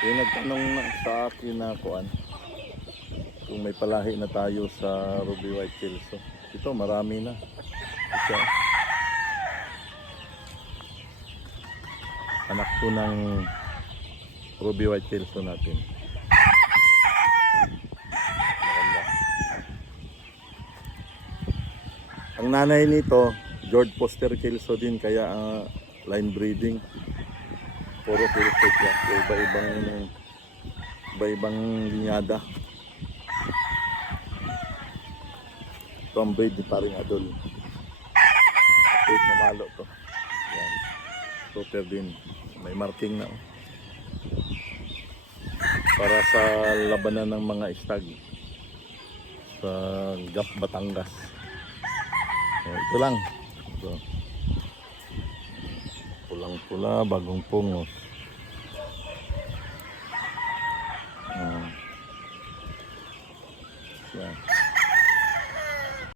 Yung nagtanong sa akin na kuan, kung may palahi na tayo sa Ruby White Kelso. Ito marami na. Ito, anak to ng Ruby White Kelso natin. Maganda. Ang nanay nito, George Foster Kelso din, kaya line breeding. Puro Kelso siya. Iba-ibang linyada. Ito ang breed ni paring Adol. Kapit mamalo to. Yan. Super din. May marking na. Para sa labanan ng mga stag. Sa Gap Batangas. Ito lang. Ito. Pulang-pula, bagong pungos. Yan.